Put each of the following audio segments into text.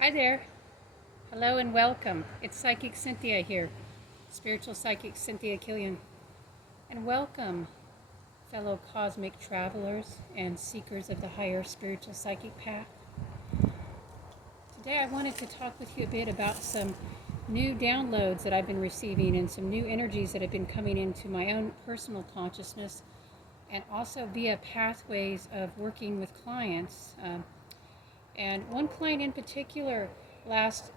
Hi there. Hello and welcome. It's Psychic Cynthia here, spiritual psychic Cynthia Killian. And welcome, fellow cosmic travelers and seekers of the higher spiritual psychic path. Today I wanted to talk with you a bit about some new downloads that I've been receiving and some new energies that have been coming into my own personal consciousness and also via pathways of working with clients. And one client in particular, last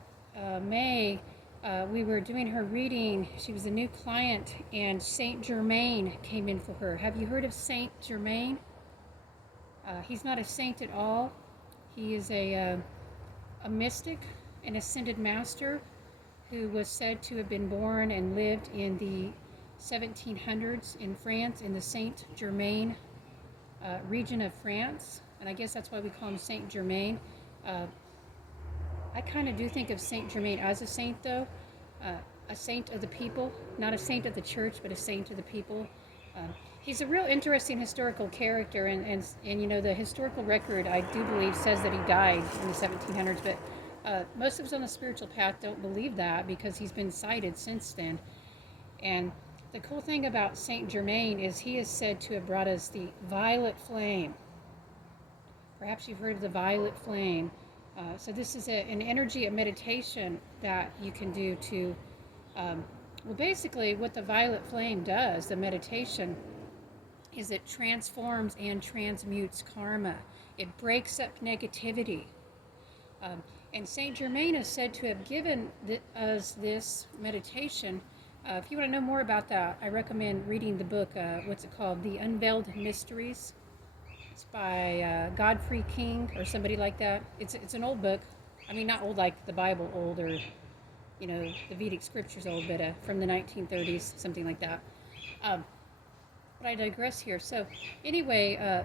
May, we were doing her reading. She was a new client, and Saint Germain came in for her. Have you heard of Saint Germain? He's not a saint at all. He is a mystic, an ascended master who was said to have been born and lived in the 1700s in France, in the Saint Germain region of France. And I guess that's why we call him Saint Germain. I kind of do think of Saint Germain as a saint, though, a saint of the people, not a saint of the church, but a saint of the people. He's a real interesting historical character, and you know, the historical record, I do believe, says that he died in the 1700s, but most of us on the spiritual path don't believe that because he's been cited since then. And the cool thing about Saint Germain is he is said to have brought us the violet flame. Perhaps you've heard of the violet flame. So this is an energy, a meditation that you can do to, well, basically what the violet flame does, the meditation, is it transforms and transmutes karma. It breaks up negativity. And Saint Germain is said to have given us this meditation. If you want to know more about that, I recommend reading the book, what's it called? The Unveiled Mysteries. It's by Godfrey King or somebody like that. It's an old book. I mean, not old like the Bible old or, you know, the Vedic scriptures old, but from the 1930s, something like that. But I digress here. So anyway,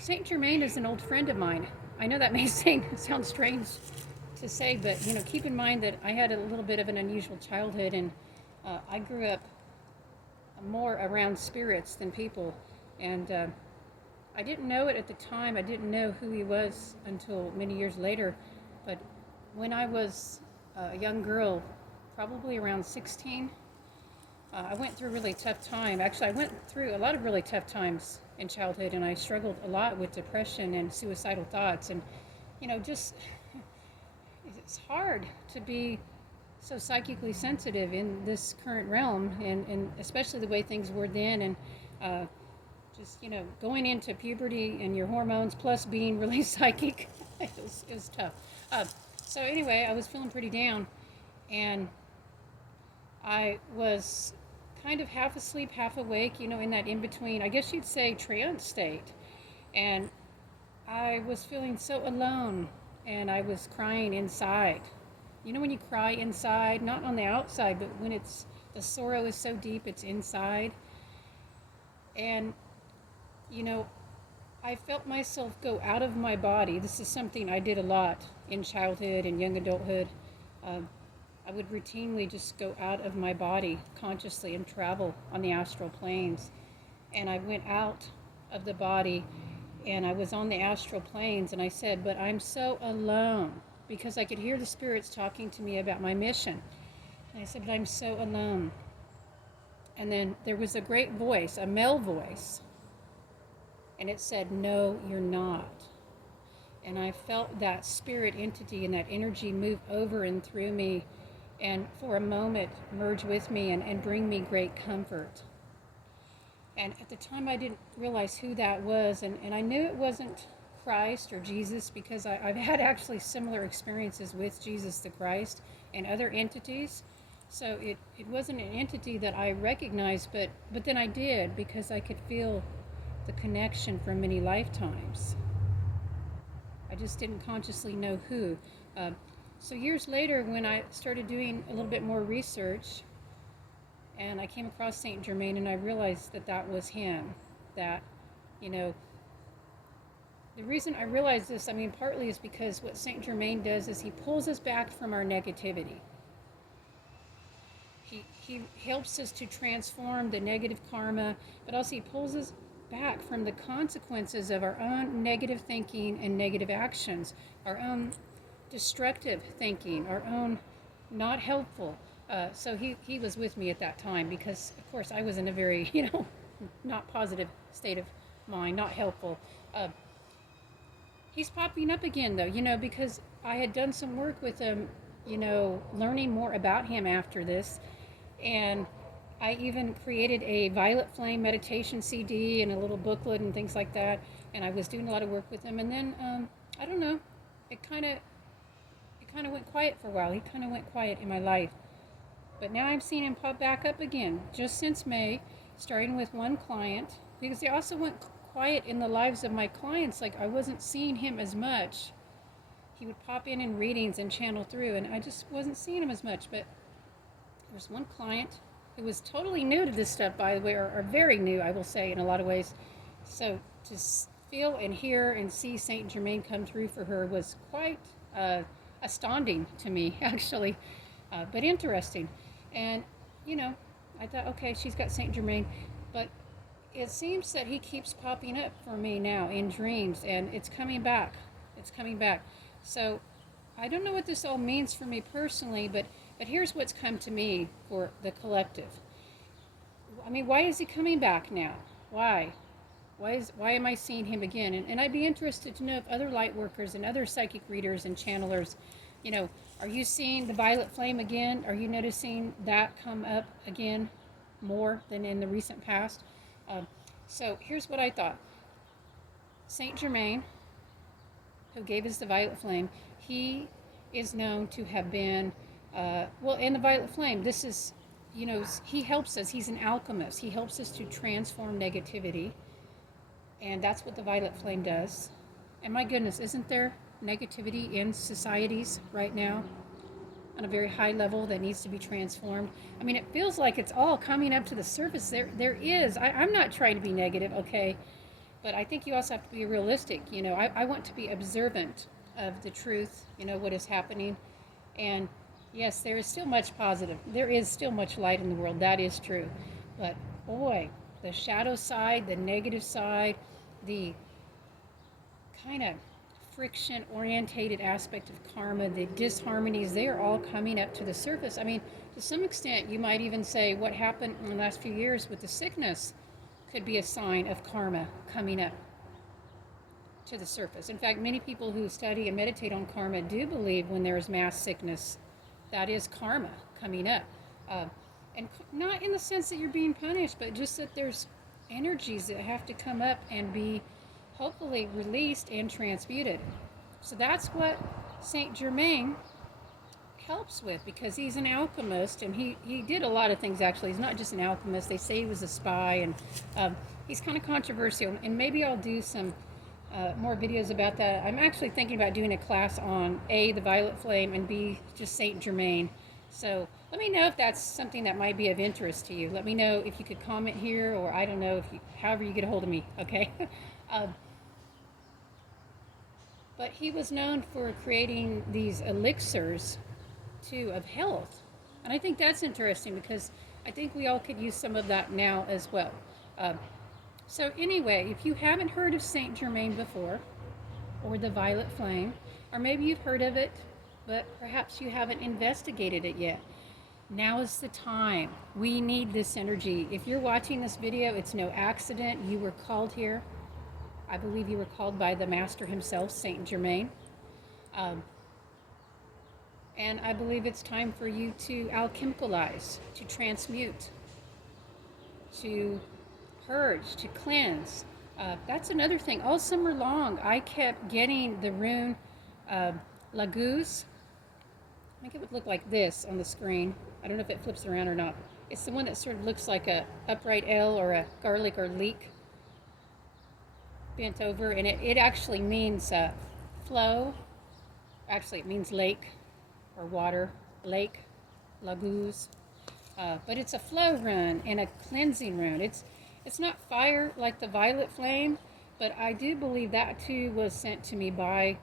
Saint Germain is an old friend of mine. I know that may sound strange to say, but you know, keep in mind that I had a little bit of an unusual childhood, and I grew up more around spirits than people, and I didn't know it at the time. I didn't know who he was until many years later. But when I was a young girl, probably around 16, I went through a really tough time. Actually, I went through a lot of really tough times in childhood, and I struggled a lot with depression and suicidal thoughts. And, you know, just, it's hard to be so psychically sensitive in this current realm, and especially the way things were then. And just, you know, going into puberty and your hormones plus being really psychic, it was tough. So anyway, I was feeling pretty down, and I was kind of half asleep, half awake, you know, in that in-between, I guess you'd say, trance state. And I was feeling so alone, and I was crying inside. You know when you cry inside, not on the outside, but when the sorrow is so deep, it's inside. And you know, I felt myself go out of my body. This is something I did a lot in childhood and young adulthood. I would routinely just go out of my body consciously and travel on the astral planes. And I went out of the body and I was on the astral planes, and I said, but I'm so alone, because I could hear the spirits talking to me about my mission. And I said, but I'm so alone. And then there was a great voice, a male voice, and it said, no, you're not. And I felt that spirit entity and that energy move over and through me, and for a moment merge with me and bring me great comfort. And at the time I didn't realize who that was, and I knew it wasn't Christ or Jesus, because I've had actually similar experiences with Jesus the Christ and other entities. So it wasn't an entity that I recognized, but then I did, because I could feel the connection from many lifetimes. I just didn't consciously know who. So years later, when I started doing a little bit more research, and I came across Saint Germain, and I realized that that was him. That, you know, the reason I realized this, I mean, partly is because what Saint Germain does is he pulls us back from our negativity. He helps us to transform the negative karma, but also he pulls us back from the consequences of our own negative thinking and negative actions, our own destructive thinking, our own not helpful. So he was with me at that time because, of course, I was in a very, not positive state of mind, not helpful. Uh, he's popping up again, though, because I had done some work with him, learning more about him after this. And I even created a violet flame meditation CD and a little booklet and things like that. And I was doing a lot of work with him. And then, I don't know, it kind of went quiet for a while. He kind of went quiet in my life. But now I'm seeing him pop back up again, just since May, starting with one client, because he also went quiet in the lives of my clients. Like, I wasn't seeing him as much. He would pop in readings and channel through, and I just wasn't seeing him as much. But there's one client who was totally new to this stuff, by the way, or very new, I will say, in a lot of ways. So to feel and hear and see Saint Germain come through for her was quite astounding to me, actually, but interesting. And, I thought, okay, she's got Saint Germain, but it seems that he keeps popping up for me now in dreams, and it's coming back. It's coming back. So I don't know what this all means for me personally, but here's what's come to me for the collective. I mean, why is he coming back now? Why? Why am I seeing him again? And I'd be interested to know if other light workers and other psychic readers and channelers, are you seeing the violet flame again? Are you noticing that come up again more than in the recent past? So here's what I thought. Saint Germain, who gave us the violet flame, he is known to have been, in the violet flame, this is, he helps us. He's an alchemist. He helps us to transform negativity. And that's what the violet flame does. And my goodness, isn't there negativity in societies right now on a very high level that needs to be transformed? I mean, it feels like it's all coming up to the surface. There is. I'm not trying to be negative, okay? But I think you also have to be realistic. I want to be observant of the truth, what is happening. And yes, there is still much positive. There is still much light in the world. That is true. But boy, the shadow side, the negative side, the kind of friction-orientated aspect of karma, the disharmonies, they are all coming up to the surface. I mean, to some extent, you might even say what happened in the last few years with the sickness could be a sign of karma coming up to the surface. In fact, many people who study and meditate on karma do believe when there is mass sickness, that is karma coming up. And not in the sense that you're being punished, but just that there's energies that have to come up and be hopefully released and transmuted. So that's what Saint Germain helps with, because he's an alchemist, and he did a lot of things. Actually, he's not just an alchemist. They say he was a spy, and he's kind of controversial, and maybe I'll do some more videos about that. I'm actually thinking about doing a class on A, the violet flame, and B, just Saint Germain. So let me know if that's something that might be of interest to you. Let me know if you could comment here, or I don't know, however you get a hold of me, okay? But he was known for creating these elixirs, too, of health. And I think that's interesting, because I think we all could use some of that now as well. So anyway, if you haven't heard of Saint Germain before, or the violet flame, or maybe you've heard of it, but perhaps you haven't investigated it yet, now is the time. We need this energy. If you're watching this video, it's no accident. You were called here. I believe you were called by the master himself, Saint Germain. And I believe it's time for you to alchemicalize, to transmute, to purge, to cleanse. That's another thing. All summer long, I kept getting the rune Laguz. I think it would look like this on the screen. I don't know if it flips around or not. It's the one that sort of looks like a upright L or a garlic or leek bent over, and it actually means flow. Actually, it means lake or water, lake, Laguz. But it's a flow rune and a cleansing rune. It's not fire like the violet flame, but I do believe that too was sent to me by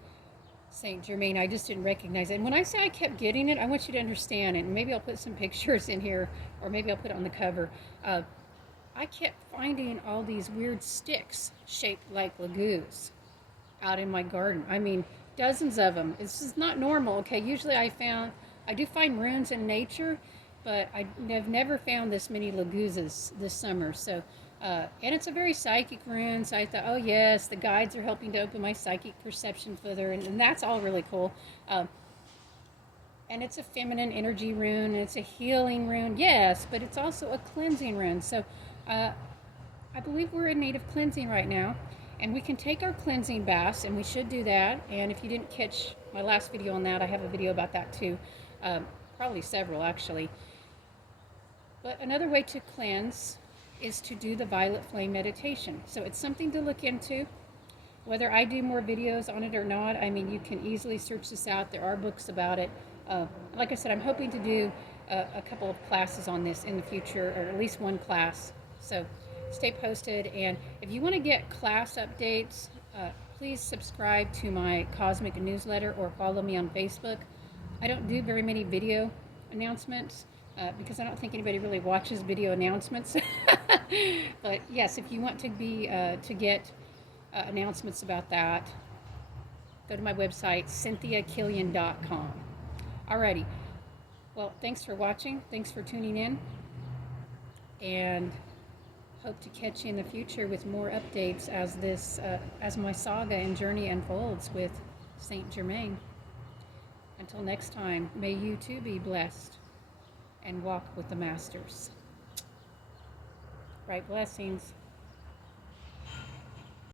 Saint Germain. I just didn't recognize it. And when I say I kept getting it, I want you to understand, and maybe I'll put some pictures in here, or maybe I'll put it on the cover. I kept finding all these weird sticks shaped like Laguz out in my garden. I mean, Dozens of them. This is not normal. Okay, usually I do find runes in nature, but have never found this many Laguzas this summer. So, and it's a very psychic rune. So I thought, oh yes, the guides are helping to open my psychic perception further, and that's all really cool. And it's a feminine energy rune, and it's a healing rune, yes, but it's also a cleansing rune. So, uh, I believe we're in need of cleansing right now, and we can take our cleansing baths, and we should do that. And if you didn't catch my last video on that, I have a video about that too, probably several actually. But another way to cleanse is to do the violet flame meditation. So it's something to look into. Whether I do more videos on it or not, I mean, you can easily search this out. There are books about it. Like I said, I'm hoping to do a couple of classes on this in the future, or at least one class. So stay posted. And if you want to get class updates, please subscribe to my Cosmic newsletter or follow me on Facebook. I don't do very many video announcements because I don't think anybody really watches video announcements. But yes, if you want to get announcements about that, go to my website, cynthiakillian.com. Alrighty. Well, thanks for watching. Thanks for tuning in. And hope to catch you in the future with more updates as my saga and journey unfolds with Saint Germain. Until next time, may you too be blessed and walk with the masters. Bright blessings.